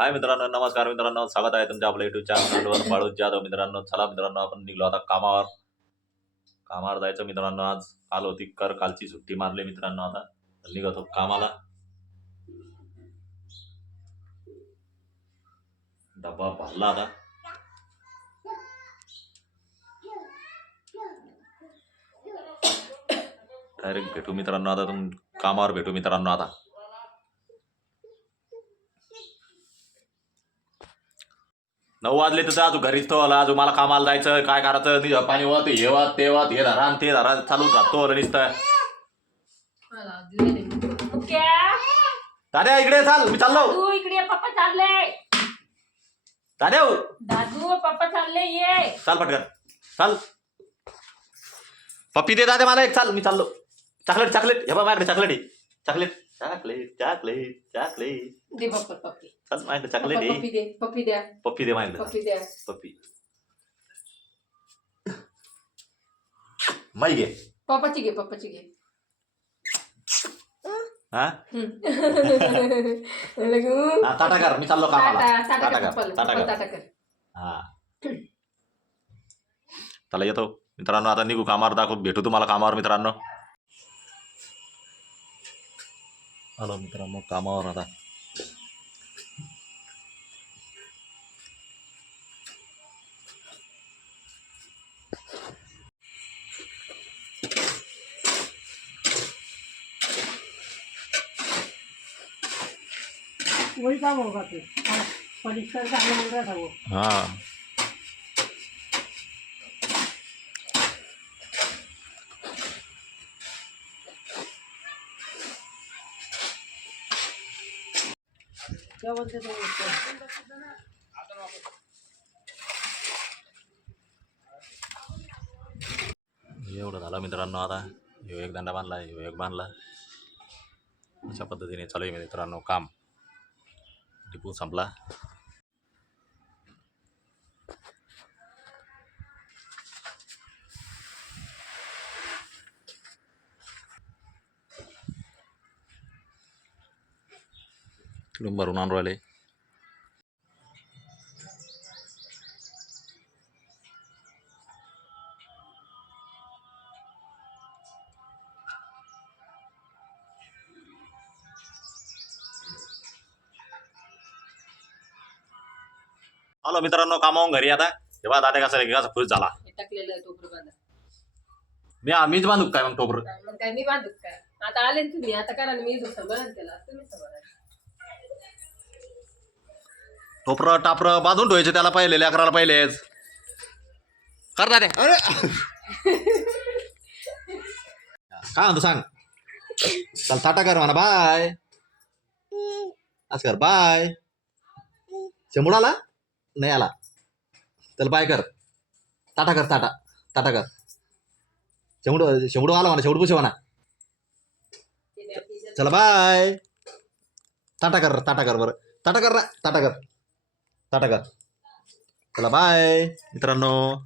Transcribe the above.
हाय मित्रांनो नमस्कार मित्रांनो स्वागत आहे तुमच्या आपल्या युट्यूब चॅनलवर बाळू जाधव मित्रांनो चला मित्रांनो आपण निघलो आता कामावर. कामावर जायचं मित्रांनो आज काल होती कर कालची सुट्टी मारली मित्रांनो आता. निघतो कामाला. डब्बा भरला आता. डायरेक्ट भेटू मित्रांनो आता तुम कामावर भेटू मित्रांनो आता. नऊ वाजले तर अजून घरीच तो आला अजून मला कामाला जायचं काय करायचं? ती पाणी वाहत हे वाहत ते वाहत हे धरा आणि ते धरा. चालूच राहतो नुसतं. दाद्या इकडे चाल मी चाललो. दादू इकडे पप्पा चालले. दाद्या हो. दादू पप्पा चालले ये. चाल पटकन. चाल. पप्पी दे दाद्या मला एक चाल मी चाललो. Chocolate chocolate. हे बघ माझ्याकडे चॉकलेट आहे. चॉकलेट. चॉकलेट चॉकलेट चॉकलेट दे पप्पा पप्पी. चल चॉकलेट पप्पा, आहे पप्पी दे पप्पी द्या. पप्पी दे माझ्याकडे पप्पी द्या. पप्पी. माई घे. पप्पाची घे पप्पाची घे. हा? लगू. हा, टाटा कर. मी चाललो कामाला. टाटा टाटा टाटा कर कर. पप्पाला, टाटा पप्पा कर. टाटा कर. हा. चला येतो. मित्रांनो आता निघू कामावर. दाखवू भेटू तुम्हाला कामावर मित्रांनो. हॅलो मित्रांनो कामावर आता. वही काम होगा फिर परीक्षा का रहा वो। हा। एवढं झालं मित्रांनो आता. ह्यो एक दंडा बांधला ह्यो एक बांधला. अशा पद्धतीने चालू आहे मित्रांनो काम. टिपू संपला. तिकडून भरून आणून राहिले. हॅलो मित्रांनो कामावून घरी आता. तेव्हा दादा कसा कसा खुश झाला? टाकलेलं आहे टोपर बांधा. मी मीच बांधू काय मग टोपर? मग काय मी बांधू काय आता आले ना तुम्ही आता करा ना मी जो सांभाळा त्याला तुम्ही सांभाळा ठोपरं टापरं बांधून ठेवायचे त्याला पहिले अकराला पहिलेच. कर अरे! काय म्हणतो सांग? चल टाटा कर म्हणा. बाय. आज कर. बाय. शंभूड आला? नाही आला. चल बाय कर. टाटा कर टाटा टाटा कर. शेवडू शेवडू आला म्हणा. शेवडू पुशे म्हणा. चल बाय. टाटा कर टाटा कर बरं. टाटा कर ना टाटा कर. टाटा कर. चला बाय मित्रांनो.